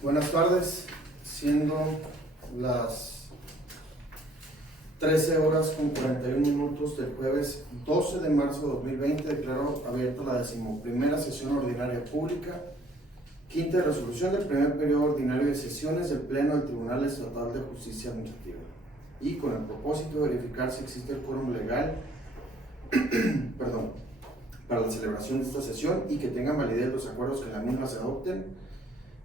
Buenas tardes, siendo las 13 horas con 41 minutos del jueves 12 de marzo de 2020, declaro abierta la 11ª sesión ordinaria pública, quinta resolución del primer periodo ordinario de sesiones del Pleno del Tribunal Estatal de Justicia Administrativa, y con el propósito de verificar si existe el quórum legal para la celebración de esta sesión y que tengan validez los acuerdos que en la misma se adopten,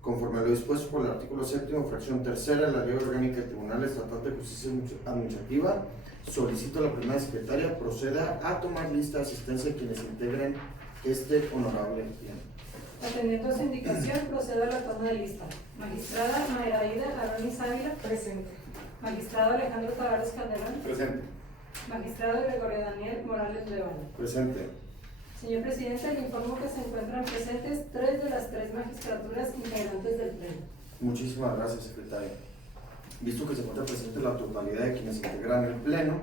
conforme a lo dispuesto por el artículo 7º, fracción tercera de la Ley Orgánica del Tribunal Estatal de Justicia Administrativa, solicito a la primera secretaria proceda a tomar lista de asistencia de quienes integren este honorable pleno. Atendiendo a su indicación, procedo a la toma de lista. Magistrada Mayraida Aronis Ávila. Presente. Magistrado Alejandro Tavares Calderón. Presente. Magistrado Gregorio Daniel Morales León. Presente. Señor presidente, le informo que se encuentran presentes 3 de las 3 magistraturas integrantes del Pleno. Muchísimas gracias, secretaria. Visto que se encuentra presente la totalidad de quienes integran el pleno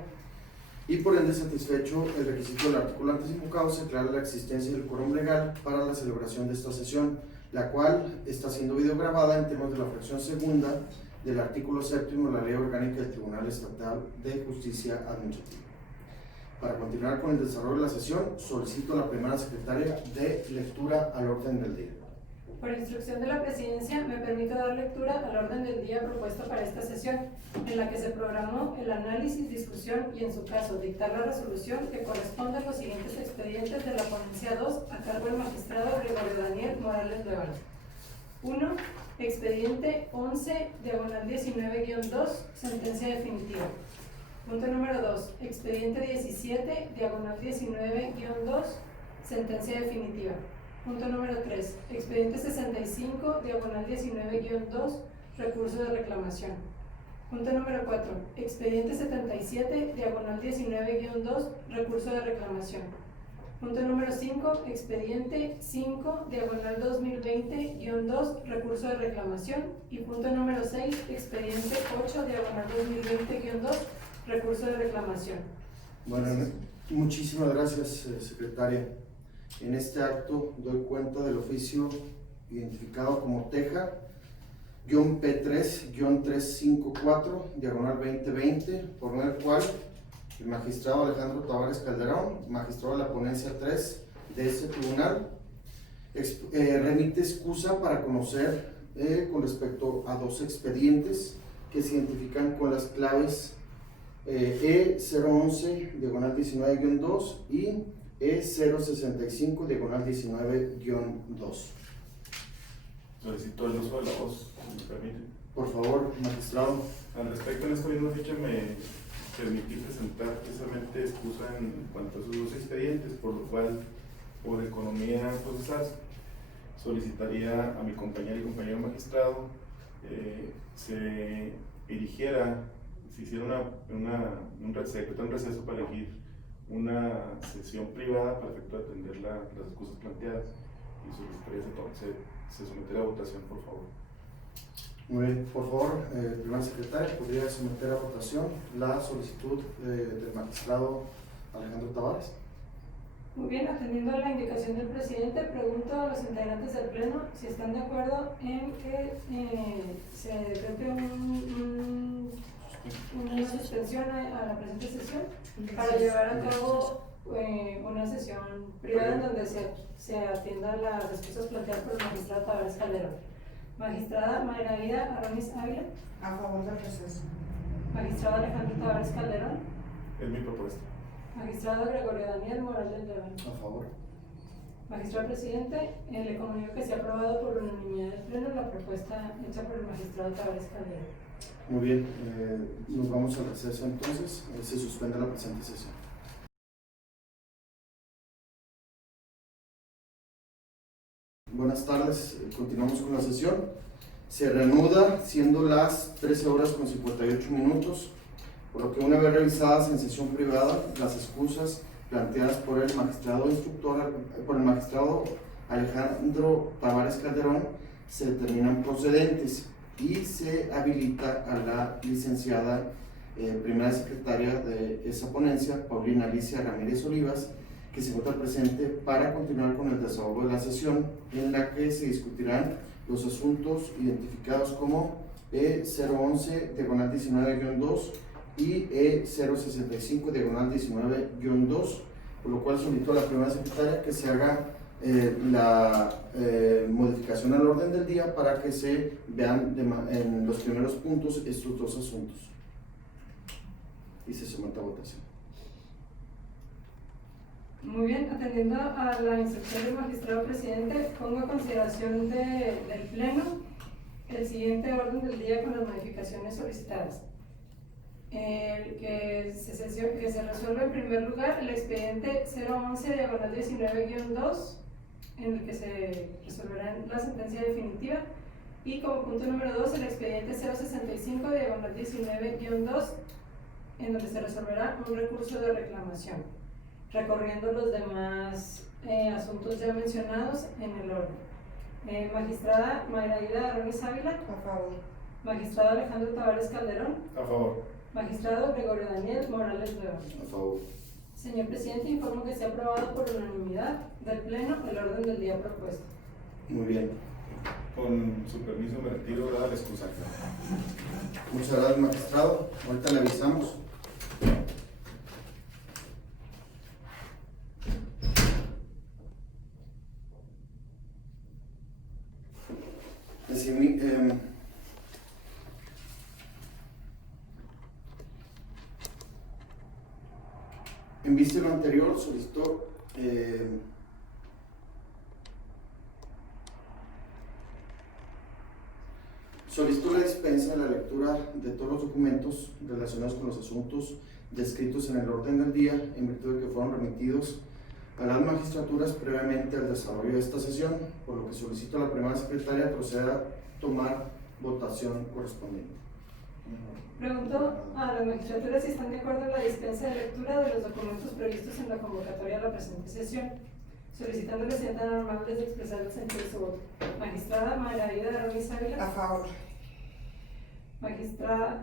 y por ende satisfecho el requisito del artículo antes invocado, se declara la existencia del quórum legal para la celebración de esta sesión, la cual está siendo videograbada en términos de la fracción segunda del artículo 7º de la Ley Orgánica del Tribunal Estatal de Justicia Administrativa. Para continuar con el desarrollo de la sesión, solicito a la primera secretaria de lectura al orden del día. Por instrucción de la Presidencia, me permito dar lectura al orden del día propuesto para esta sesión, en la que se programó el análisis, discusión y, en su caso, dictar la resolución que corresponde a los siguientes expedientes de la ponencia 2 a cargo del magistrado Gregorio Daniel Morales León. 1. Expediente 11/19-2, sentencia definitiva. Punto número 2. Expediente 17/19-2, sentencia definitiva. Punto número 3. Expediente 65/19-2, recurso de reclamación. Punto número 4. Expediente 77/19-2, recurso de reclamación. Punto número 5. Expediente 5/2020-2, recurso de reclamación. Y punto número 6. Expediente 8/2020-2, recurso de reclamación. Bueno, muchísimas gracias, secretaria. En este acto doy cuenta del oficio identificado como Teja-P3-354-2020, por medio del cual el magistrado Alejandro Tavares Calderón, magistrado de la ponencia 3 de este tribunal, remite excusa para conocer con respecto a 2 expedientes que se identifican con las claves E011-19-2 y E065-19-2. Solicito el uso de la voz, si me permite. Por favor, magistrado. Al respecto, en esta misma fecha me permití presentar precisamente excusa en cuanto a esos 2 expedientes, por lo cual, por economía procesal, solicitaría a mi compañera y compañero magistrado se erigiera, se hiciera un receso para elegir una sesión privada para efecto de atender las excusas planteadas, y solicitaría se someterá a votación, por favor. Muy bien, por favor, primera secretaria, ¿podría someter a votación la solicitud del magistrado Alejandro Tavares? Muy bien, atendiendo a la indicación del presidente, pregunto a los integrantes del Pleno si están de acuerdo en que se decrete una suspensión a la presente sesión para llevar a cabo una sesión privada en donde se atiendan las respuestas planteadas por el magistrado Tavares Calderón. Magistrada Mayraida Aronis Ávila. A favor del receso. Magistrado Alejandro Tavares Calderón. Es mi propuesta. Magistrado Gregorio Daniel Morales León. A favor. Magistrado presidente, le comunico que se ha aprobado por unanimidad del Pleno la propuesta hecha por el magistrado Tavares Calderón. Muy bien, nos vamos al receso entonces, se suspende la presente sesión. Buenas tardes, continuamos con la sesión. Se reanuda siendo las 13 horas con 58 minutos, por lo que una vez revisadas en sesión privada las excusas planteadas por el magistrado Alejandro Tavares Calderón se determinan procedentes y se habilita a la licenciada primera secretaria de esa ponencia, Paulina Alicia Ramírez Olivas, que se encuentra presente para continuar con el desahogo de la sesión, en la que se discutirán los asuntos identificados como E011-19-2 y E065-19-2, por lo cual solicito a la primera secretaria que se haga la modificación al orden del día para que se vean en los primeros puntos estos dos asuntos y se someta a votación. Muy bien, atendiendo a la instrucción del magistrado presidente, pongo a consideración del Pleno el siguiente orden del día con las modificaciones solicitadas. Que se resuelve en primer lugar el expediente 011-19-2, en el que se resolverá la sentencia definitiva, y como punto número 2 el expediente 065-19-2, en donde se resolverá un recurso de reclamación, recorriendo los demás asuntos ya mencionados en el orden. Magistrada Mayraida Arronis Ávila. A favor. Magistrado Alejandro Tavares Calderón. A favor. Magistrado Gregorio Daniel Morales León. A favor. Señor presidente, informo que se ha aprobado por unanimidad del Pleno el orden del día propuesto. Muy bien. Con su permiso me retiro dada la excusa. Muchas gracias, magistrado. Ahorita le avisamos. En vista de lo anterior, solicito la dispensa de la lectura de todos los documentos relacionados con los asuntos descritos en el orden del día, en virtud de que fueron remitidos a las magistraturas previamente al desarrollo de esta sesión, por lo que solicito a la primera secretaria proceda a tomar votación correspondiente. Pregunto a las magistraturas si están de acuerdo en la dispensa de lectura de los documentos previstos en la convocatoria de la presente sesión, solicitando que sean tan amables de expresar el sentido de su voto. Magistrada Mayraida Arronis Ávila. A favor. Magistrada,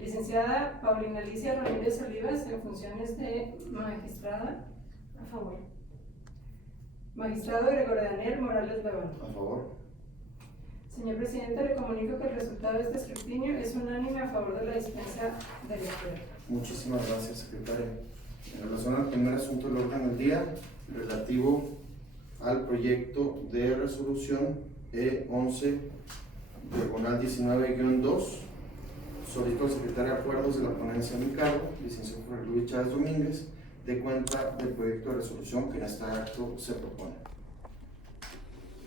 licenciada Paulina Alicia Ramírez Olivas, en funciones de magistrada. A favor. Magistrado Gregorio Daniel Morales León. A favor. Señor presidente, le comunico que el resultado de este escrutinio es unánime a favor de la dispensa de lectura. Muchísimas gracias, secretaria. En relación al primer asunto del orden del día, relativo al proyecto de resolución E11-19-2, solicito al secretario de Acuerdos de la ponencia a mi cargo, licenciado Jorge Luis Chávez Domínguez, de cuenta del proyecto de resolución que en este acto se propone.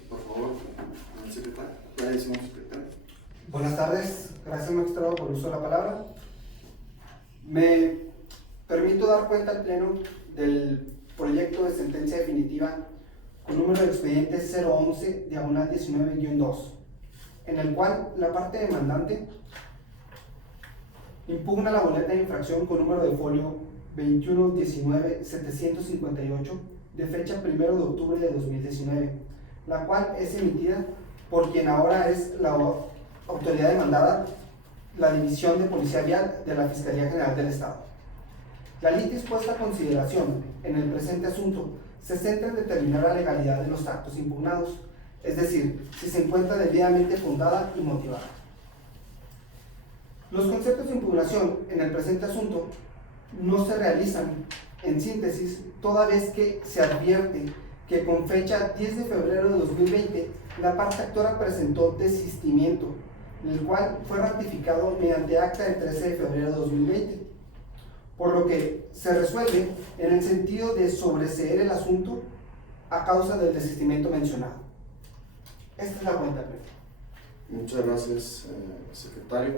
Por favor, el secretario. Ya decimos, secretario. Buenas tardes, gracias magistrado por el uso de la palabra. Me permito dar cuenta al Pleno del proyecto de sentencia definitiva con número de expediente 011-19-2, en el cual la parte demandante impugna la boleta de infracción con número de folio 21-19-758 de fecha 1 de octubre de 2019, la cual es emitida por quien ahora es la autoridad demandada, la División de Policía Vial de la Fiscalía General del Estado. La lid dispuesta a consideración en el presente asunto se centra en determinar la legalidad de los actos impugnados, es decir, si se encuentra debidamente fundada y motivada. Los conceptos de impugnación en el presente asunto no se realizan, en síntesis, toda vez que se advierte que con fecha 10 de febrero de 2020 la parte actora presentó desistimiento, el cual fue ratificado mediante acta del 13 de febrero de 2020, por lo que se resuelve en el sentido de sobreseer el asunto a causa del desistimiento mencionado. Esta es la cuenta, Pedro. Muchas gracias, secretario.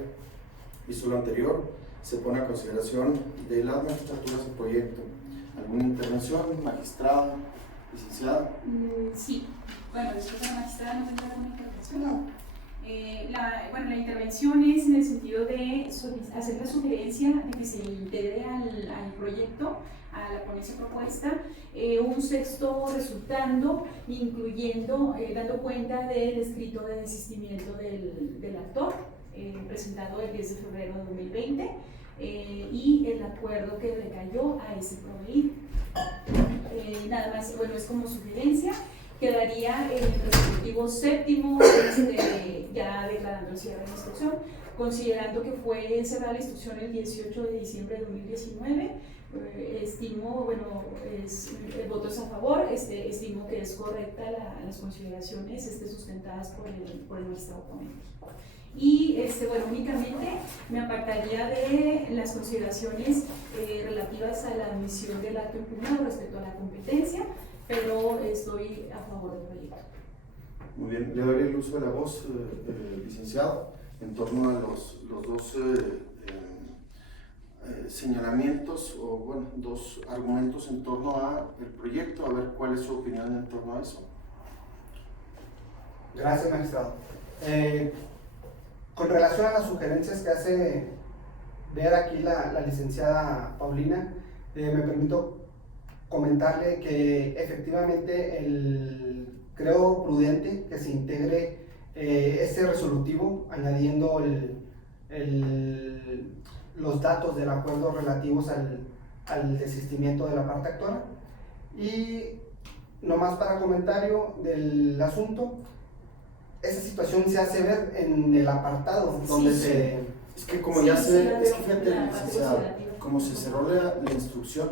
Visto lo anterior, se pone a consideración de las magistraturas el proyecto. ¿Alguna intervención, magistrada, licenciada? Sí, bueno, después de la magistrada no tendrá alguna intervención. No. La intervención es en el sentido de hacer la sugerencia de que se integre al proyecto, a la ponencia propuesta, un sexto resultando, incluyendo, dando cuenta del escrito de desistimiento del actor, presentado el 10 de febrero de 2020, y el acuerdo que recayó a ese proveído. Nada más, bueno, es como sugerencia. Quedaría en el resolutivo séptimo, ya declarando el cierre de la instrucción, considerando que fue cerrada la instrucción el 18 de diciembre de 2019. Estimo, bueno, votos a favor, estimo que es correcta las consideraciones sustentadas por el magistrado ponente. Y bueno, únicamente me apartaría de las consideraciones relativas a la admisión del acto impugnado respecto a la competencia, pero estoy a favor del proyecto. Muy bien, le doy el uso de la voz, licenciado, en torno a los dos señalamientos o, bueno, dos argumentos en torno al proyecto, a ver cuál es su opinión en torno a eso. Gracias, magistrado. Con relación a las sugerencias que hace ver aquí la licenciada Paulina, me permito comentarle que efectivamente creo prudente que se integre este resolutivo añadiendo los datos del acuerdo relativos al desistimiento de la parte actora. Y nomás para comentario del asunto, esa situación se hace ver en el apartado donde se... Es que como ya se... Es que fíjate, licenciado, como se cerró la instrucción,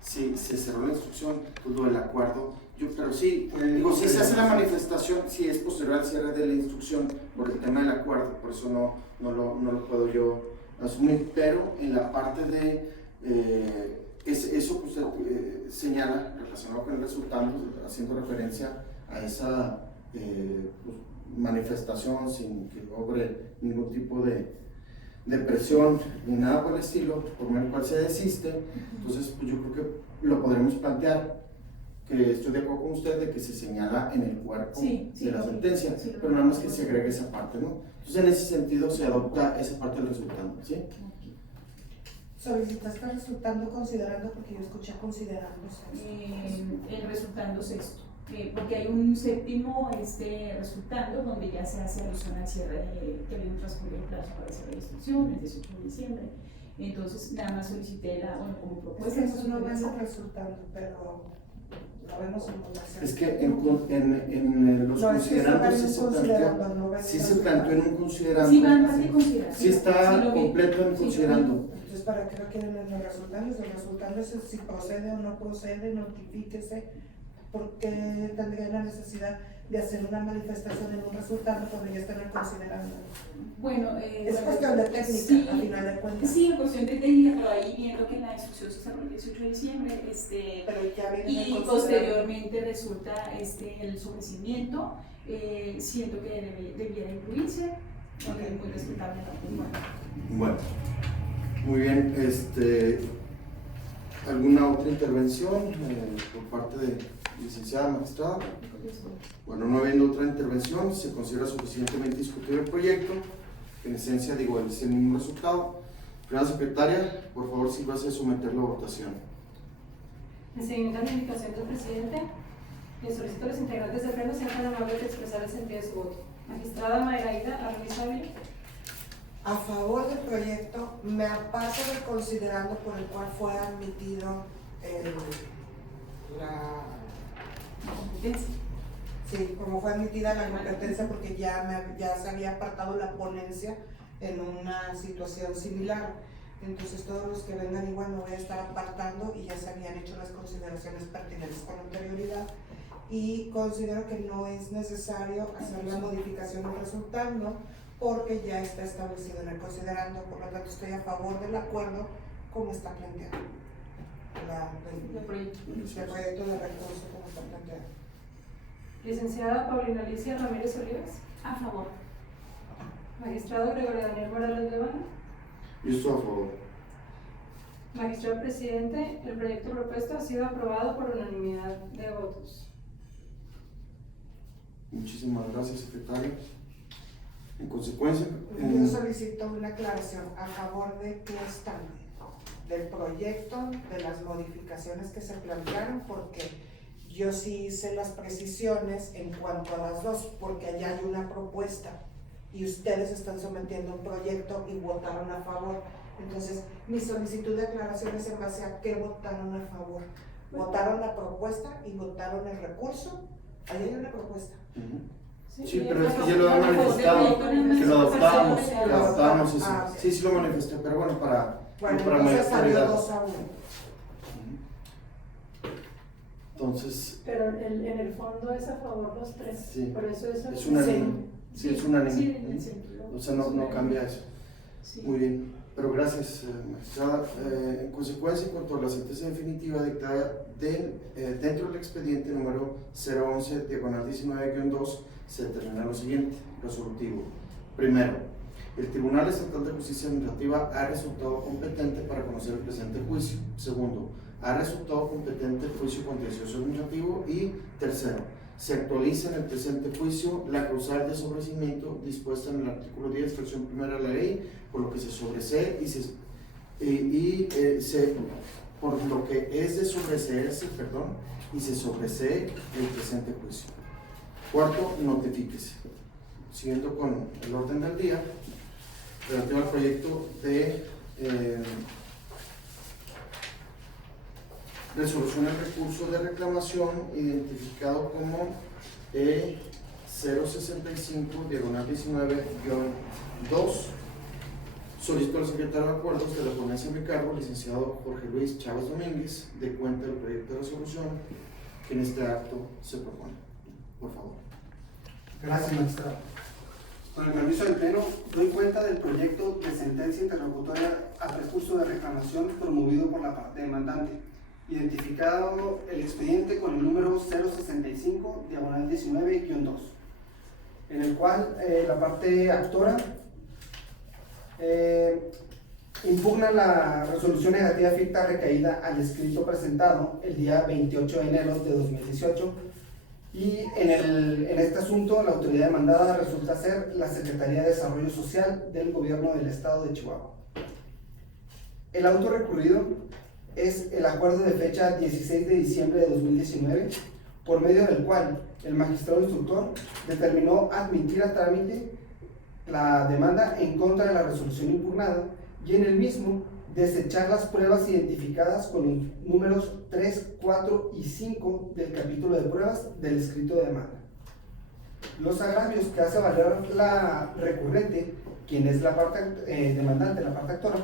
sí, se cerró la instrucción, todo el acuerdo, pero sí, digo, si se hace la manifestación, sí es posterior al cierre de la instrucción por el tema del acuerdo, por eso no lo puedo yo asumir, pero en la parte de eso que usted señala relacionado con el resultado, haciendo referencia a esa pues, manifestación sin que obre ningún tipo de presión ni nada por el estilo, por medio del cual se desiste. Entonces pues yo creo que lo podremos plantear, que estoy de acuerdo con usted de que se señala en el cuerpo de la sentencia, pero nada más que se agregue esa parte, ¿no? Entonces en ese sentido se adopta esa parte del resultado, ¿sí? ¿Solicitaste resultando considerando? Porque yo escuché considerando el resultando sexto, porque hay un séptimo resultando donde ya se hace alusión al cierre que había un transcurrido el plazo para hacer la instrucción el 18 de diciembre. Entonces nada más solicité como propuesta. Es que eso no vemos resultando, pero lo vemos en población. Es que en los considerandos sí se planteó en un considerando. Sí, va en parte considerando. Sí está completo en considerando. Entonces, ¿para qué lo quieren en los resultados? El resultado es si procede o no procede, notifíquese. ¿Por qué tendría la necesidad de hacer una manifestación en un resultado cuando ya están considerando? Bueno, es cuestión de técnica, sí, al final de cuentas. Sí, cuestión de técnica, pero ahí viendo que la instrucción se cerró el 18 de diciembre, pero ya y posteriormente resulta el sobrecimiento, siento que debiera incluirse, muy respetable también. Bueno, muy bien, ¿alguna otra intervención por parte de licenciada magistrada? Bueno, no habiendo otra intervención, se considera suficientemente discutido el proyecto, que en esencia, digo, es el mismo resultado. Señora secretaria, por favor, si vas a someterlo a votación. En seguimiento a la indicación del presidente, le solicito a los integrantes del pleno sean tan amables de expresar el sentido de su voto. Magistrada Mayraida Arruiz Ávila. A favor del proyecto, me aparto del considerando por el cual fue admitido la competencia. Sí, como fue admitida la competencia porque ya se había apartado la ponencia en una situación similar. Entonces todos los que vengan igual me voy a estar apartando y ya se habían hecho las consideraciones pertinentes con anterioridad. Y considero que no es necesario hacer la modificación del resultado porque ya está establecido en el considerando. Por lo tanto, estoy a favor del acuerdo como está planteado. El proyecto de recurso como está planteado. Licenciada Paulina Alicia Ramírez Olivas. A favor. Magistrado Gregorio Daniel Morales Levana. Yo estoy a favor. Magistrado presidente, el proyecto propuesto ha sido aprobado por unanimidad de votos. Muchísimas gracias, secretario. En consecuencia, yo solicito una aclaración a favor de qué están, del proyecto, de las modificaciones que se plantearon, porque yo sí hice las precisiones en cuanto a las dos, porque allá hay una propuesta y ustedes están sometiendo un proyecto y votaron a favor. Entonces, mi solicitud de aclaración es en base a qué votaron a favor. Votaron la propuesta y votaron el recurso. Ahí hay una propuesta. Sí, pero es que ya lo había manifestado, que lo adoptábamos, ese. Ah, Sí, sí lo manifesté, pero bueno, para entonces mayor salió claridad. 2-1. Entonces, Pero en el fondo es a favor los tres. Sí. Por eso eso es unánime. Sí, es unánime. Sí, en el sentido. O sea, no cambia eso. Sí. Muy bien, pero gracias, magistrada. En consecuencia, en cuanto a la sentencia definitiva dictada dentro del expediente número 011/19-2, se determina lo siguiente, resolutivo. Primero, el Tribunal Estatal de Justicia Administrativa ha resultado competente para conocer el presente juicio. Segundo, ha resultado competente el juicio contencioso administrativo. Y tercero, se actualiza en el presente juicio la causal de sobreseimiento dispuesta en el artículo 10, fracción primera de la ley, por lo que se sobresee por lo que es de sobreseerse, y se sobresee el presente juicio. Cuarto, notifíquese. Siguiendo con el orden del día, relativo al proyecto de resolución del recurso de reclamación identificado como E065/19-2, solicito al secretario de Acuerdos de la ponencia en mi cargo, licenciado Jorge Luis Chávez Domínguez, de cuenta del proyecto de resolución que en este acto se propone. Por favor. Gracias, magistrado. Con el permiso del Pleno, doy cuenta del proyecto de sentencia interlocutoria al recurso de reclamación promovido por la parte demandante, identificado el expediente con el número 065/19-2, en el cual la parte actora impugna la resolución negativa ficta recaída al escrito presentado el día 28 de enero de 2018, y en este asunto la autoridad demandada resulta ser la Secretaría de Desarrollo Social del Gobierno del Estado de Chihuahua. El auto recurrido es el acuerdo de fecha 16 de diciembre de 2019, por medio del cual el magistrado instructor determinó admitir a trámite la demanda en contra de la resolución impugnada y en el mismo desechar las pruebas identificadas con los números 3, 4 y 5 del capítulo de pruebas del escrito de demanda. Los agravios que hace valer la recurrente, quien es la parte demandante, la parte actora,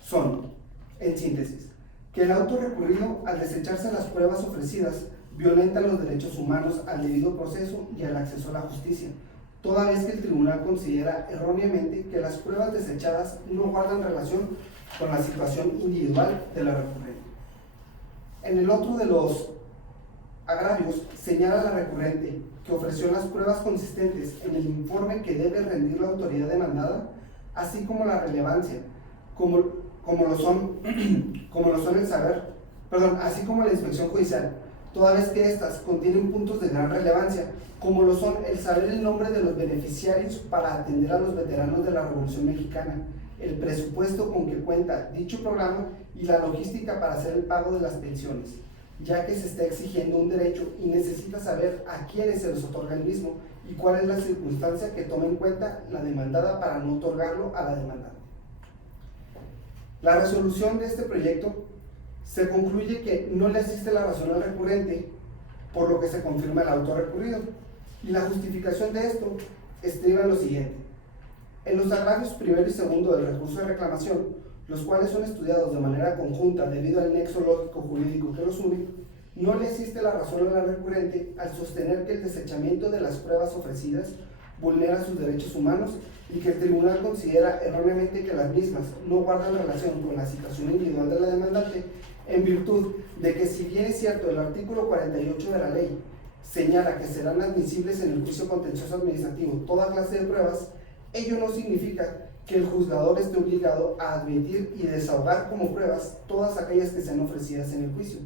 son, en síntesis, que el auto recurrido, al desecharse las pruebas ofrecidas, violenta los derechos humanos al debido proceso y al acceso a la justicia, toda vez que el tribunal considera erróneamente que las pruebas desechadas no guardan relación con la situación individual de la recurrente. En el otro de los agravios, señala la recurrente que ofreció las pruebas consistentes en el informe que debe rendir la autoridad demandada, así como la relevancia, como lo son el saber, así como la inspección judicial, toda vez que éstas contienen puntos de gran relevancia, como lo son el saber el nombre de los beneficiarios para atender a los veteranos de la Revolución Mexicana, el presupuesto con que cuenta dicho programa y la logística para hacer el pago de las pensiones, ya que se está exigiendo un derecho y necesita saber a quiénes se les otorga el mismo y cuál es la circunstancia que toma en cuenta la demandada para no otorgarlo a la demandada. La resolución de este proyecto se concluye que no le asiste la razón al recurrente, por lo que se confirma el auto recurrido, y la justificación de esto estriba en lo siguiente. En los agravios primero y segundo del recurso de reclamación, los cuales son estudiados de manera conjunta debido al nexo lógico jurídico que los une, no le asiste la razón a la recurrente al sostener que el desechamiento de las pruebas ofrecidas vulnera sus derechos humanos y que el tribunal considera erróneamente que las mismas no guardan relación con la situación individual de la demandante, en virtud de que, si bien es cierto el artículo 48 de la ley señala que serán admisibles en el juicio contencioso administrativo toda clase de pruebas, ello no significa que el juzgador esté obligado a admitir y desahogar como pruebas todas aquellas que sean ofrecidas en el juicio,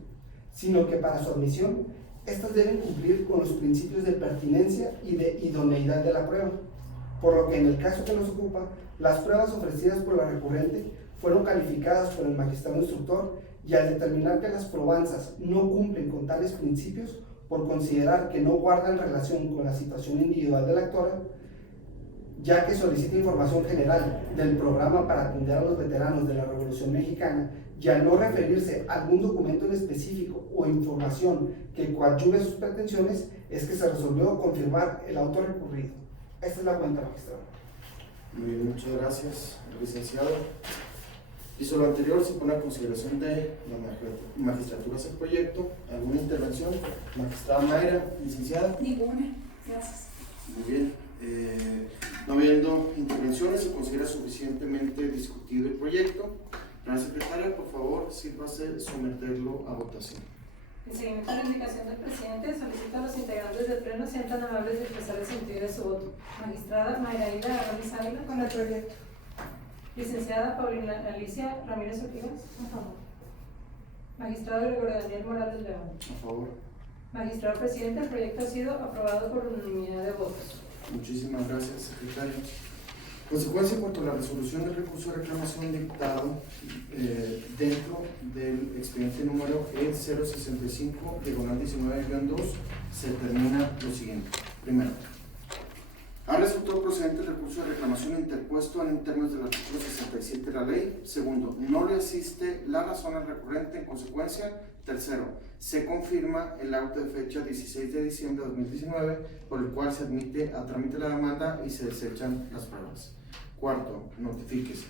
sino que para su admisión, estas deben cumplir con los principios de pertinencia y de idoneidad de la prueba, por lo que en el caso que nos ocupa, las pruebas ofrecidas por la recurrente fueron calificadas por el magistrado instructor y, al determinar que las probanzas no cumplen con tales principios, por considerar que no guardan relación con la situación individual de la actora, ya que solicita información general del programa para atender a los veteranos de la Revolución Mexicana y al no referirse a algún documento en específico o información que coadyuve sus pretensiones, es que se resolvió confirmar el auto recurrido. Esta es la cuenta, magistrado. Muy bien, muchas gracias, licenciado. Visto lo anterior, se pone a consideración de la magistratura ese proyecto. ¿Alguna intervención? Magistrada Mayra, licenciada. Ninguna. Gracias. Muy bien. No habiendo intervenciones, se considera suficientemente discutido el proyecto. La secretaria, por favor, sírvase someterlo a votación. En seguimiento a la indicación del presidente, solicito a los integrantes del Pleno sean tan amables de expresar el sentido de su voto. Magistrada Mayraída Arroyo Ávila. Con el proyecto. Licenciada Paulina Alicia Ramírez Ortigas. A favor. Magistrado Gregorio Daniel Morales León. A favor. Magistrado presidente, el proyecto ha sido aprobado por unanimidad de votos. Muchísimas gracias, secretario. Consecuencia, en cuanto a la resolución del recurso de reclamación dictado dentro del expediente número E065-19-2, se determina lo siguiente. Primero, ha resultado procedente el recurso de reclamación interpuesto en términos del artículo 67 de la ley. Segundo, no le asiste la razón al recurrente en consecuencia. Tercero, se confirma el auto de fecha 16 de diciembre de 2019 por el cual se admite a trámite la demanda y se desechan las pruebas. Cuarto, notifíquese.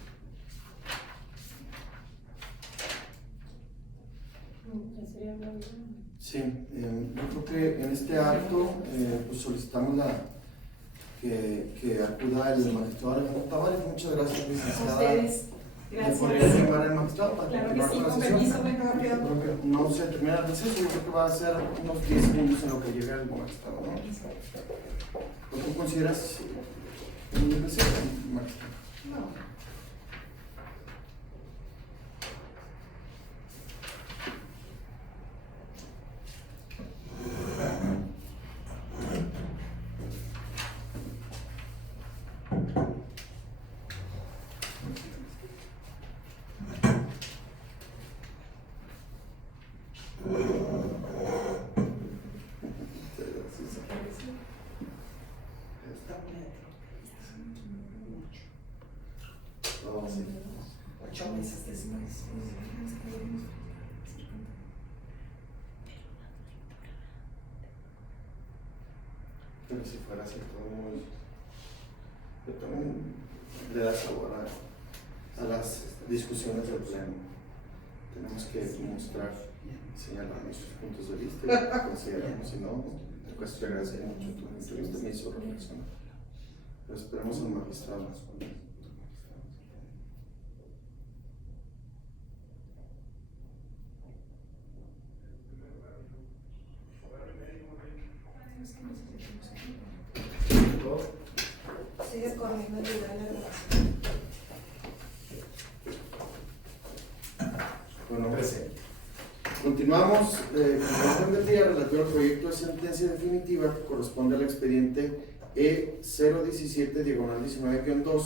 Sí, yo creo que en este acto pues solicitamos que acuda el magistrado Alejandro Tavares. Muchas gracias, licenciada. A ustedes. Gracias. ¿Podría llamar al magistrado para Claro que continuar sí, con la con sesión? permiso. No se termina el receso, yo creo que va a ser unos 10 segundos en lo que llega el magistrado, ¿no? ¿Tú consideras un receso, magistrado? No. No, sí. 8 meses después. Pero si fuera así, yo también le da sabor a las discusiones del pleno. Tenemos que mostrar, señalar nuestros puntos de vista y considerarnos, si no, pues te agradezco mucho tu entrevista, me hizo reflexionar. Pero esperemos al magistrado. Sigue corriendo el video de la grabación. Bueno, continuamos con el orden del día relativo al proyecto de sentencia definitiva que corresponde al expediente E017-19-2.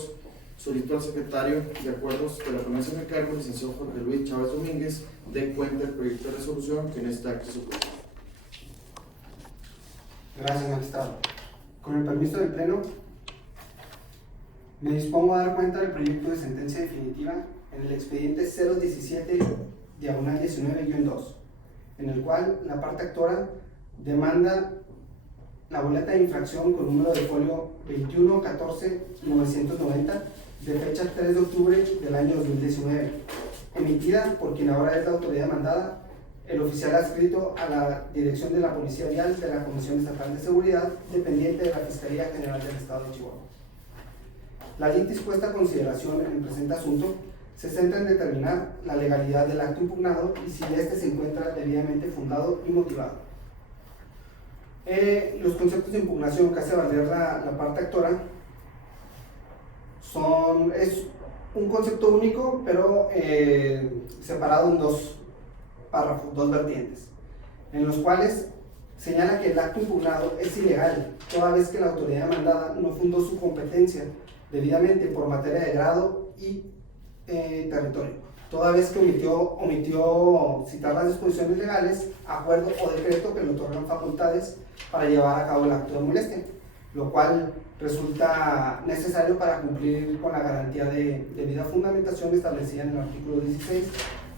Solicito al secretario de Acuerdos de la Ponencia de Cargo, licenciado Jorge Luis Chávez Domínguez, dé cuenta del proyecto de resolución que en este acto se propone. Gracias, magistrado. Con el permiso del Pleno, me dispongo a dar cuenta del proyecto de sentencia definitiva en el expediente 017-19-2, en el cual la parte actora demanda la boleta de infracción con número de folio 21-14-990 de fecha 3 de octubre del año 2019, emitida por quien ahora es la autoridad demandada, el oficial adscrito a la Dirección de la Policía Vial de la Comisión Estatal de Seguridad, dependiente de la Fiscalía General del Estado de Chihuahua. La ley dispuesta a consideración en el presente asunto se centra en determinar la legalidad del acto impugnado y si éste se encuentra debidamente fundado y motivado. Los conceptos de impugnación que hace valer la parte actora es un concepto único, pero separado en dos párrafos, dos vertientes, en los cuales señala que el acto impugnado es ilegal, toda vez que la autoridad demandada no fundó su competencia debidamente por materia de grado y territorio, toda vez que omitió citar las disposiciones legales, acuerdo o decreto que le otorgan facultades para llevar a cabo el acto de molestia. lo cual resulta necesario para cumplir con la garantía de debida fundamentación establecida en el artículo 16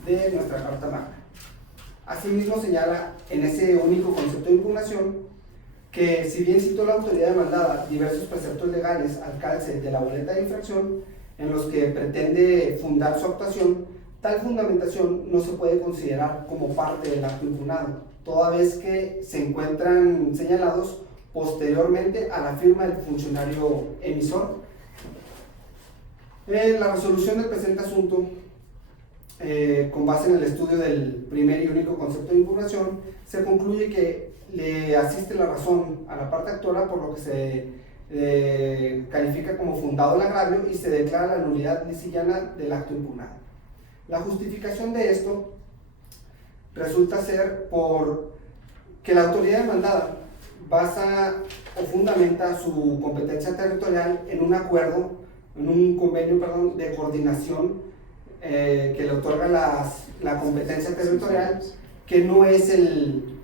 de nuestra Carta Magna. Asimismo señala en ese único concepto de impugnación que si bien citó la autoridad demandada diversos preceptos legales al calce de la boleta de infracción en los que pretende fundar su actuación, tal fundamentación no se puede considerar como parte del acto impugnado, toda vez que se encuentran señalados posteriormente a la firma del funcionario emisor. La resolución del presente asunto, con base en el estudio del primer y único concepto de impugnación, se concluye que le asiste la razón a la parte actora, por lo que se califica como fundado el agravio y se declara la nulidad lisillana del acto impugnado. La justificación de esto resulta ser por que la autoridad demandada basa o fundamenta su competencia territorial en un acuerdo, en un convenio, de coordinación que le otorga la competencia territorial, que no es el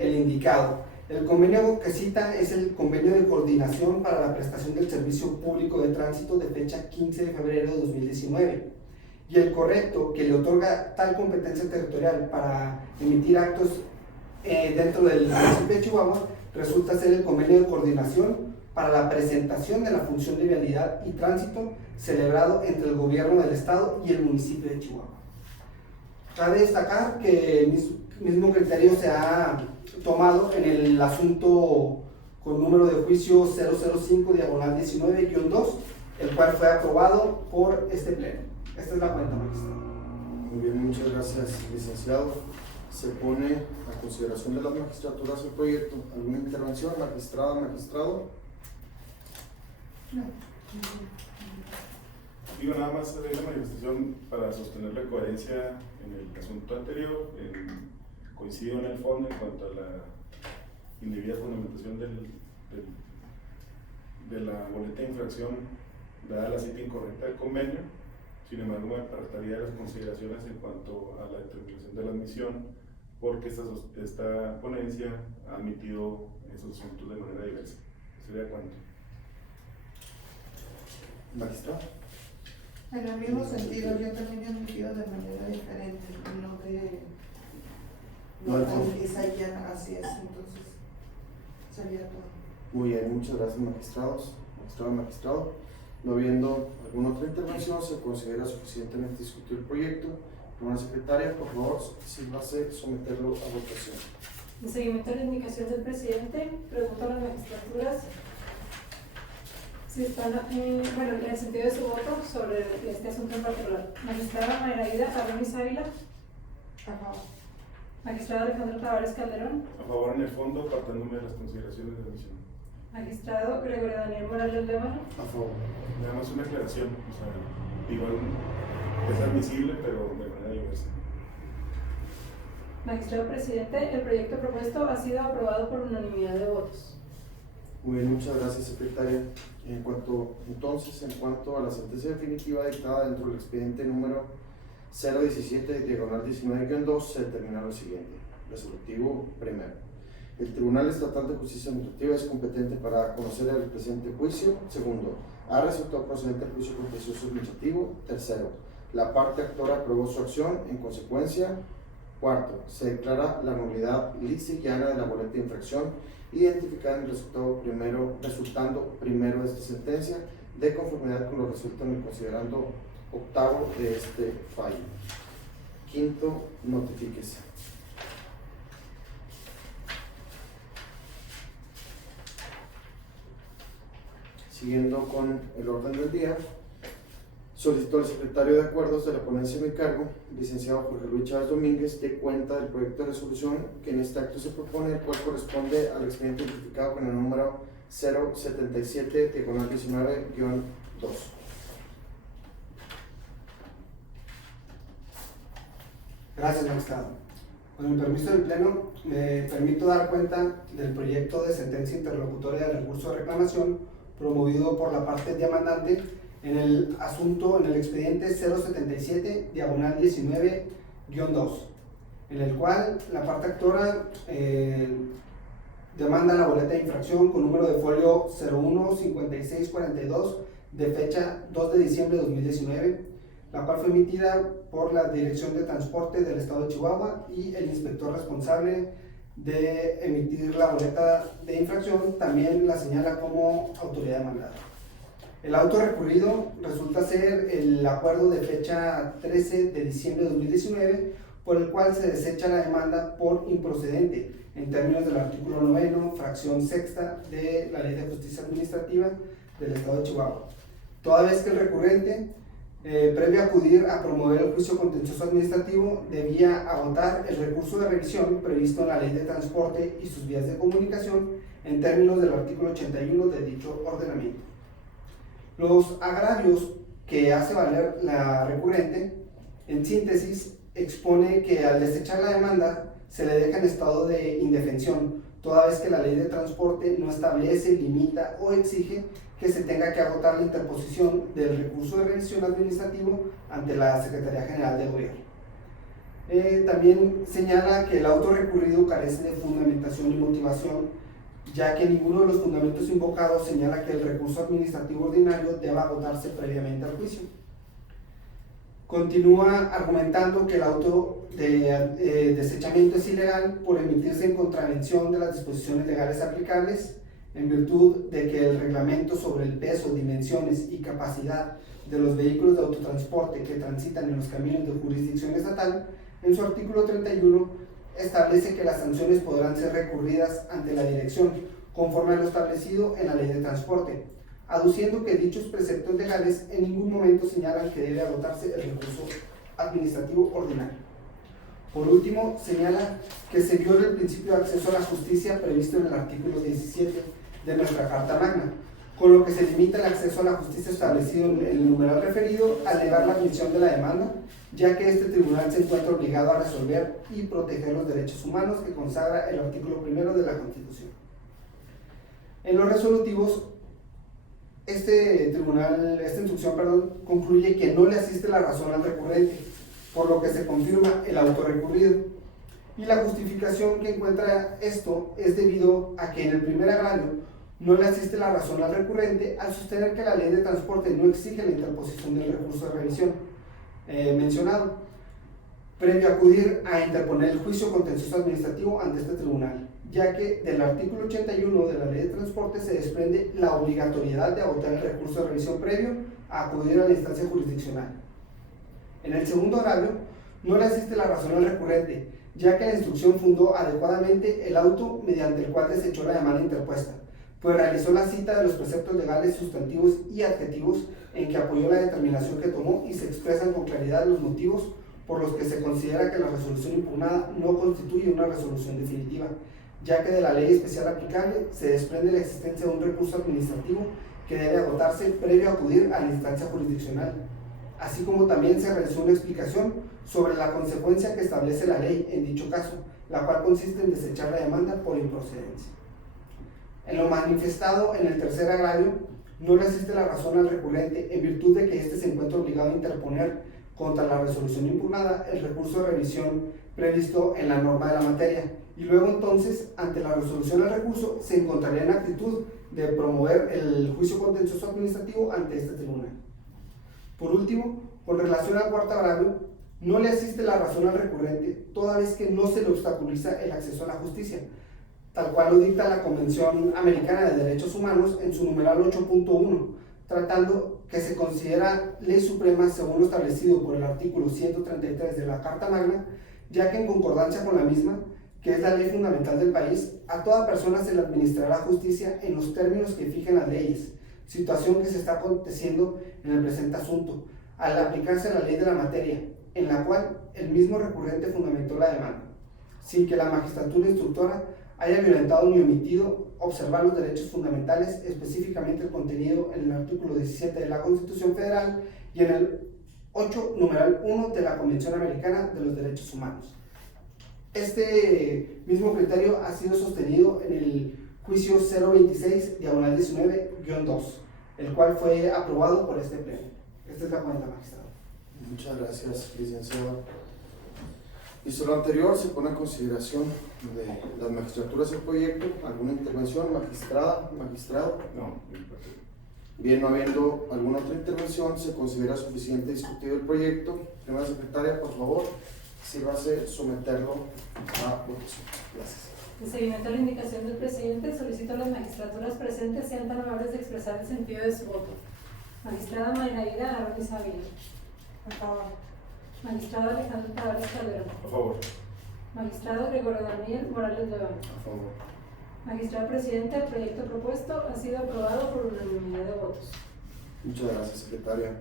indicado. El convenio que cita es el convenio de coordinación para la prestación del servicio público de tránsito de fecha 15 de febrero de 2019. Y el correcto que le otorga tal competencia territorial para emitir actos dentro del municipio de Chihuahua resulta ser el convenio de coordinación para la presentación de la función de vialidad y tránsito celebrado entre el gobierno del estado y el municipio de Chihuahua. Cabe destacar que el mismo criterio se ha tomado en el asunto con número de juicio 005/19-2, el cual fue aprobado por este pleno. Esta es la cuenta, magistrado. Muy bien, muchas gracias, licenciado. Se pone a consideración de las magistraturas el proyecto. ¿Alguna intervención, magistrada, magistrado? No. Digo, nada más de la manifestación para sostener la coherencia en el asunto anterior. Coincido en el fondo en cuanto a la indebida fundamentación de la boleta de infracción dada la cita incorrecta del convenio. Sin embargo, me apartaría las consideraciones en cuanto a la determinación de la admisión, porque esta ponencia ha admitido esos asuntos de manera diversa. ¿Sería cuánto? Magistrado. En el mismo sentido, yo también he admitido de manera diferente, no tan lisa y llana, así es, entonces sería todo. Muy bien, muchas gracias, magistrados. Magistrado. No habiendo alguna otra intervención, se considera suficientemente discutido el proyecto. Señora secretaria, por favor, sírvase someterlo a votación. En seguimiento a la indicación del presidente, pregunto a las magistraturas si están, en el sentido de su voto sobre este asunto en particular. Magistrada Mayraida Aramis Ávila. A favor. Magistrado Alejandro Tavares Calderón. A favor en el fondo, apartándome de las consideraciones de admisión. Magistrado Gregorio Daniel Morales Lévano. A favor. Nada más una aclaración, igual es admisible, pero de manera diversa. Magistrado presidente, el proyecto propuesto ha sido aprobado por unanimidad de votos. Muy bien, muchas gracias, secretaria. En cuanto a la sentencia definitiva dictada dentro del expediente número 017/19-2, se determina lo siguiente. Resolutivo primero. El Tribunal Estatal de Justicia Administrativa es competente para conocer el presente juicio. Segundo, ha resultado procedente el juicio contencioso administrativo. Tercero, la parte actora aprobó su acción. En consecuencia, cuarto, se declara la nulidad lisillana de la boleta de infracción identificada en el resultando primero de esta sentencia, de conformidad con lo resuelto en el considerando octavo de este fallo. Quinto, notifíquese. Siguiendo con el orden del día, solicito al secretario de Acuerdos de la ponencia de mi cargo, licenciado Jorge Luis Chávez Domínguez, dé cuenta del proyecto de resolución que en este acto se propone, el cual corresponde al expediente identificado con el número 077/19-2. Gracias, magistrado. Con el permiso del Pleno, me permito dar cuenta del proyecto de sentencia interlocutoria del recurso de reclamación promovido por la parte demandante en el asunto, en el expediente 077/19-2, en el cual la parte actora demanda la boleta de infracción con número de folio 015642 de fecha 2 de diciembre de 2019, la cual fue emitida por la Dirección de Transporte del Estado de Chihuahua y el inspector responsable de emitir la boleta de infracción también la señala como autoridad demandada. El auto recurrido resulta ser el acuerdo de fecha 13 de diciembre de 2019 por el cual se desecha la demanda por improcedente en términos del artículo 9, fracción sexta de la Ley de Justicia Administrativa del Estado de Chihuahua. Toda vez que el recurrente, previo a acudir a promover el juicio contencioso administrativo, debía agotar el recurso de revisión previsto en la Ley de Transporte y sus vías de comunicación en términos del artículo 81 de dicho ordenamiento. Los agravios que hace valer la recurrente, en síntesis, expone que al desechar la demanda se le deja en estado de indefensión, toda vez que la Ley de Transporte no establece, limita o exige que se tenga que agotar la interposición del recurso de revisión administrativo ante la Secretaría General de Gobierno. También señala que el auto recurrido carece de fundamentación y motivación, ya que ninguno de los fundamentos invocados señala que el recurso administrativo ordinario deba agotarse previamente al juicio. Continúa argumentando que el auto de desechamiento es ilegal por emitirse en contravención de las disposiciones legales aplicables, en virtud de que el reglamento sobre el peso, dimensiones y capacidad de los vehículos de autotransporte que transitan en los caminos de jurisdicción estatal, en su artículo 31, establece que las sanciones podrán ser recurridas ante la dirección, conforme a lo establecido en la Ley de Transporte, aduciendo que dichos preceptos legales en ningún momento señalan que debe agotarse el recurso administrativo ordinario. Por último, señala que se viola el principio de acceso a la justicia previsto en el artículo 17 de nuestra Carta Magna, con lo que se limita el acceso a la justicia establecido en el numeral referido al negar la admisión de la demanda, ya que este tribunal se encuentra obligado a resolver y proteger los derechos humanos que consagra el artículo 1 de la Constitución. En los resolutivos, esta instrucción concluye que no le asiste la razón al recurrente, por lo que se confirma el auto recurrido. Y la justificación que encuentra esto es debido a que en el primer agravio no le asiste la razón al recurrente al sostener que la Ley de Transporte no exige la interposición del recurso de revisión mencionado, previo a acudir a interponer el juicio contencioso administrativo ante este tribunal, ya que del artículo 81 de la Ley de Transporte se desprende la obligatoriedad de agotar el recurso de revisión previo a acudir a la instancia jurisdiccional. En el segundo agravio, no le asiste la razón al recurrente, ya que la instrucción fundó adecuadamente el auto mediante el cual desechó la demanda interpuesta, pues realizó la cita de los preceptos legales sustantivos y adjetivos en que apoyó la determinación que tomó y se expresan con claridad los motivos por los que se considera que la resolución impugnada no constituye una resolución definitiva, ya que de la ley especial aplicable se desprende la existencia de un recurso administrativo que debe agotarse previo a acudir a la instancia jurisdiccional, así como también se realizó una explicación sobre la consecuencia que establece la ley en dicho caso, la cual consiste en desechar la demanda por improcedencia. En lo manifestado en el tercer agravio, no le asiste la razón al recurrente en virtud de que éste se encuentra obligado a interponer contra la resolución impugnada el recurso de revisión previsto en la norma de la materia, y luego entonces, ante la resolución del recurso, se encontraría en actitud de promover el juicio contencioso administrativo ante este tribunal. Por último, con relación al cuarto agravio, no le asiste la razón al recurrente toda vez que no se le obstaculiza el acceso a la justicia, tal cual lo dicta la Convención Americana de Derechos Humanos en su numeral 8.1, tratando que se considera ley suprema según lo establecido por el artículo 133 de la Carta Magna, ya que en concordancia con la misma, que es la ley fundamental del país, a toda persona se le administrará justicia en los términos que fijen las leyes, situación que se está aconteciendo en el presente asunto, al aplicarse la ley de la materia, en la cual el mismo recurrente fundamentó la demanda, sin que la magistratura instructora haya violentado ni omitido observar los derechos fundamentales, específicamente el contenido en el artículo 17 de la Constitución Federal y en el 8, numeral 1 de la Convención Americana de los Derechos Humanos. Este mismo criterio ha sido sostenido en el juicio 026/19-2, el cual fue aprobado por este pleno. Esta es la cuenta, magistrado. Muchas gracias, licenciado. Visto lo anterior, se pone a consideración de las magistraturas el proyecto. ¿Alguna intervención, magistrada, magistrado? No. Bien, no habiendo alguna otra intervención, se considera suficiente discutido el proyecto. Primera secretaria, por favor, sírvase someterlo a votación. Gracias. En seguimiento a la indicación del presidente, solicito a las magistraturas presentes sean tan amables de expresar el sentido de su voto. Magistrada Mayraída Arroyo Sabina. Por favor. Magistrado Alejandro Tavares Calderón. Por favor. Magistrado Gregorio Daniel Morales León. A favor. Magistrado presidente, el proyecto propuesto ha sido aprobado por unanimidad de votos. Muchas gracias, secretaria.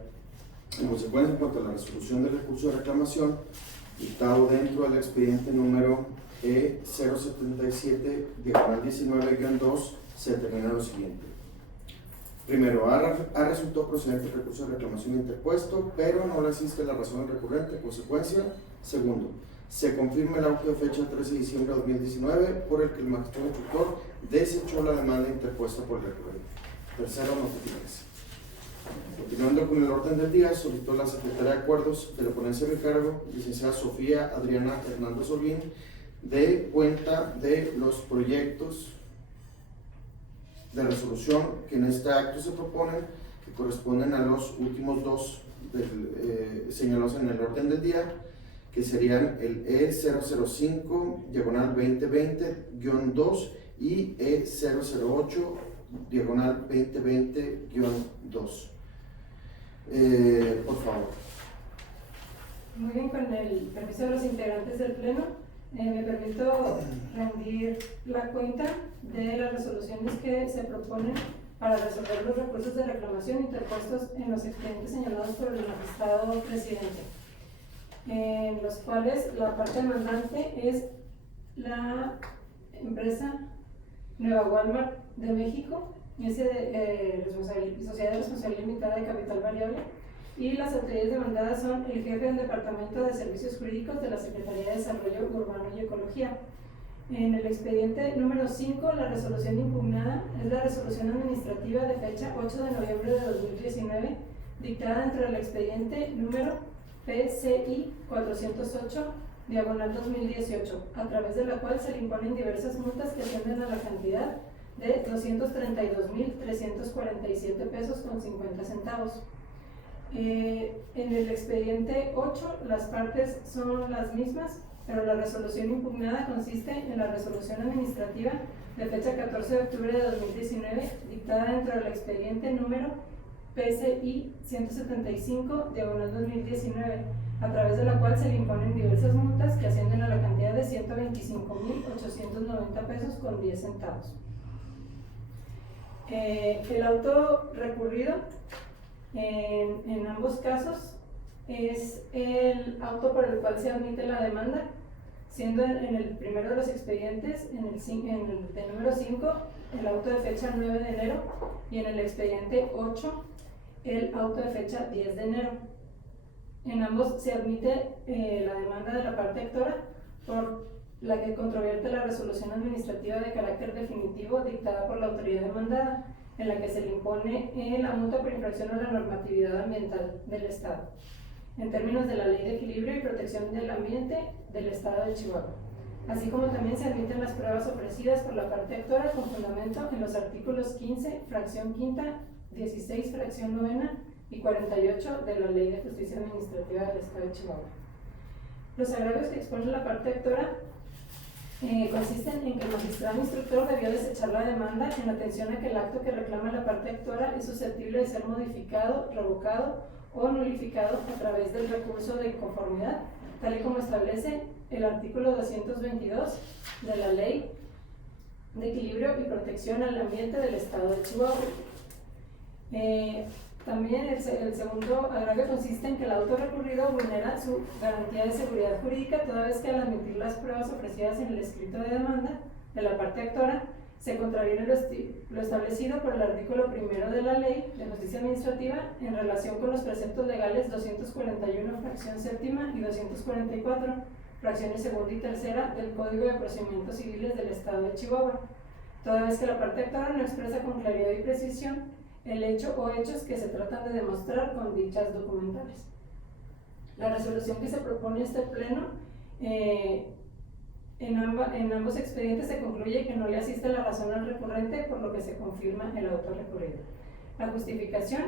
En consecuencia, en cuanto a la resolución del recurso de reclamación, dictado dentro del expediente número E077-19-2, se determina lo siguiente. Primero, ha resultado procedente el recurso de reclamación interpuesto, pero no le asiste la razón del recurrente. En consecuencia, segundo, se confirma el auto de fecha 13 de diciembre de 2019 por el que el magistrado instructor desechó la demanda interpuesta por el recurrente. Tercero, notificarse. Continuando con el orden del día, solicitó la secretaria de Acuerdos de la ponencia de mi cargo, licenciada Sofía Adriana Hernández Olvín, de cuenta de los proyectos de resolución que en este acto se proponen, que corresponden a los últimos dos señalados en el orden del día, que serían el E005-2020-2 y E008-2020-2. Por favor. Muy bien, con el permiso de los integrantes del Pleno, me permito rendir la cuenta de las resoluciones que se proponen para resolver los recursos de reclamación interpuestos en los expedientes señalados por el magistrado presidente, en los cuales la parte demandante es la empresa Nueva Walmart de México, Sociedad de Responsabilidad Limitada de Capital Variable, y las autoridades demandadas son el jefe del Departamento de Servicios Jurídicos de la Secretaría de Desarrollo Urbano y Ecología. En el expediente número 5, la resolución impugnada es la resolución administrativa de fecha 8 de noviembre de 2019, dictada dentro del expediente número PCI 408/2018, a través de la cual se le imponen diversas multas que ascienden a la cantidad de 232.347 pesos con 50 centavos. En el expediente 8 las partes son las mismas, pero la resolución impugnada consiste en la resolución administrativa de fecha 14 de octubre de 2019, dictada dentro del expediente número PCI 175/2019, a través de la cual se le imponen diversas multas que ascienden a la cantidad de 125.890 pesos con 10 centavos. El auto recurrido en ambos casos es el auto por el cual se admite la demanda, siendo en el primero de los expedientes, en el de número 5, el auto de fecha 9 de enero y en el expediente 8, el auto de fecha 10 de enero. En ambos se admite la demanda de la parte actora, por la que controvierte la resolución administrativa de carácter definitivo dictada por la autoridad demandada, en la que se le impone la multa por infracción a la normatividad ambiental del Estado, en términos de la Ley de Equilibrio y Protección del Ambiente del Estado de Chihuahua, así como también se admiten las pruebas ofrecidas por la parte actora con fundamento en los artículos 15, fracción quinta, 16, fracción novena y 48 de la Ley de Justicia Administrativa del Estado de Chihuahua. Los agravios que expone la parte actora consisten en que el magistrado instructor debió desechar la demanda en atención a que el acto que reclama la parte actora es susceptible de ser modificado, revocado o nulificado a través del recurso de inconformidad, tal y como establece el artículo 222 de la Ley de Equilibrio y Protección al Ambiente del Estado de Chihuahua. También el segundo agravio consiste en que el auto recurrido vulnera su garantía de seguridad jurídica, toda vez que al admitir las pruebas ofrecidas en el escrito de demanda de la parte actora, se contraviene lo establecido por el artículo 1 de la Ley de Justicia Administrativa en relación con los preceptos legales 241, fracción séptima, y 244, fracciones segunda y tercera del Código de Procedimientos Civiles del Estado de Chihuahua, toda vez que la parte actora no expresa con claridad y precisión el hecho o hechos que se tratan de demostrar con dichas documentales. La resolución que se propone este pleno En ambos expedientes se concluye que no le asiste la razón al recurrente, por lo que se confirma el auto recurrido. La justificación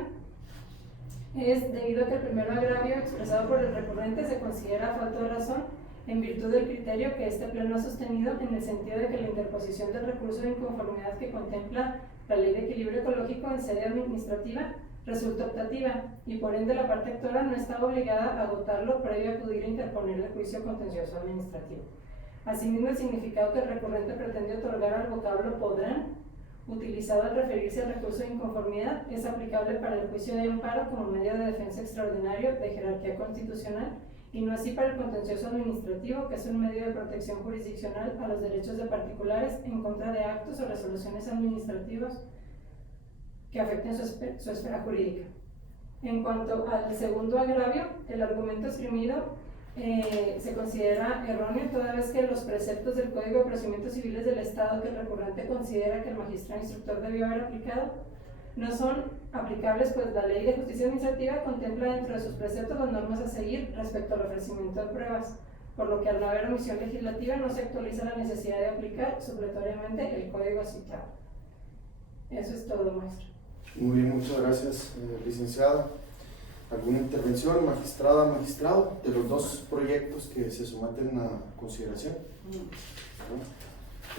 es debido a que el primer agravio expresado por el recurrente se considera falta de razón en virtud del criterio que este pleno ha sostenido, en el sentido de que la interposición del recurso de inconformidad que contempla la Ley de Equilibrio Ecológico en sede administrativa resulta optativa y por ende la parte actora no está obligada a agotarlo previo a acudir a interponer el juicio contencioso administrativo. Asimismo, el significado que el recurrente pretende otorgar al vocablo podrán, utilizado al referirse al recurso de inconformidad, es aplicable para el juicio de amparo como medio de defensa extraordinario de jerarquía constitucional y no así para el contencioso administrativo, que es un medio de protección jurisdiccional a los derechos de particulares en contra de actos o resoluciones administrativas que afecten su esfera jurídica. En cuanto al segundo agravio, el argumento esgrimido se considera erróneo toda vez que los preceptos del Código de Procedimientos Civiles del Estado que el recurrente considera que el magistrado instructor debió haber aplicado no son aplicables, pues la Ley de Justicia Administrativa contempla dentro de sus preceptos las normas a seguir respecto al ofrecimiento de pruebas, por lo que al no haber omisión legislativa no se actualiza la necesidad de aplicar supletoriamente el código citado. Eso es todo, maestro. Muy bien, muchas gracias, licenciada. ¿Alguna intervención, magistrada, magistrado, de los dos proyectos que se someten a consideración?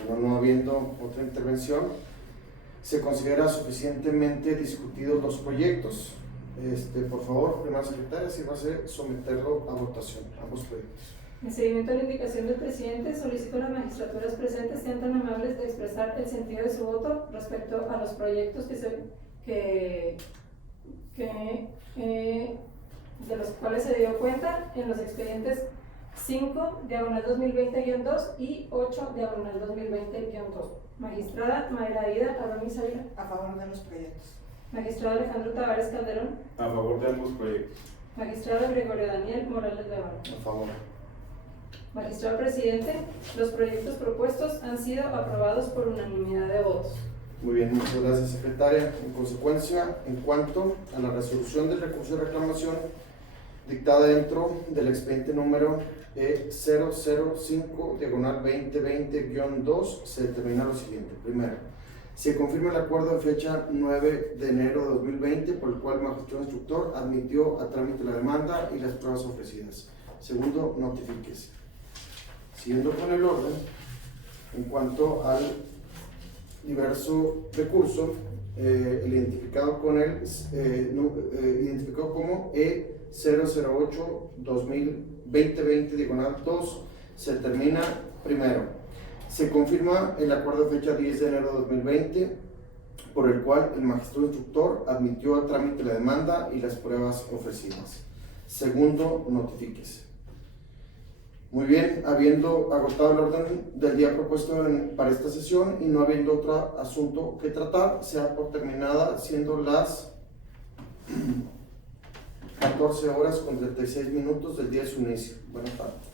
Bueno, no habiendo otra intervención, se considera suficientemente discutidos los proyectos. Por favor, primera secretaria, si va a ser someterlo a votación, ambos proyectos. En seguimiento a la indicación del presidente, solicito a las magistraturas presentes sean tan amables de expresar el sentido de su voto respecto a los proyectos de los cuales se dio cuenta en los expedientes 5, diagonal 2020-2 y 8, diagonal 2020-2. Magistrada Mayra Aida Aramis Ávila. A favor de los proyectos. Magistrado Alejandro Tavares Calderón. A favor de ambos proyectos. Magistrado Gregorio Daniel Morales Guevara. A favor. Magistrado presidente, los proyectos propuestos han sido aprobados por unanimidad de votos. Muy bien, muchas gracias, secretaria. En consecuencia, en cuanto a la resolución del recurso de reclamación dictada dentro del expediente número E005, diagonal 2020-2, se determina lo siguiente. Primero, se confirma el acuerdo de fecha 9 de enero de 2020, por el cual el magistrado instructor admitió a trámite la demanda y las pruebas ofrecidas. Segundo, notifíquese. Siguiendo con el orden, en cuanto al diverso recurso, el identificado como E008-2020-2, se determina primero. Se confirma el acuerdo de fecha 10 de enero de 2020, por el cual el magistrado instructor admitió a trámite la demanda y las pruebas ofrecidas. Segundo, notifíquese. Muy bien, habiendo agotado el orden del día propuesto para esta sesión y no habiendo otro asunto que tratar, se da por terminada siendo las 14 horas con 36 minutos del día de su inicio. Buenas tardes.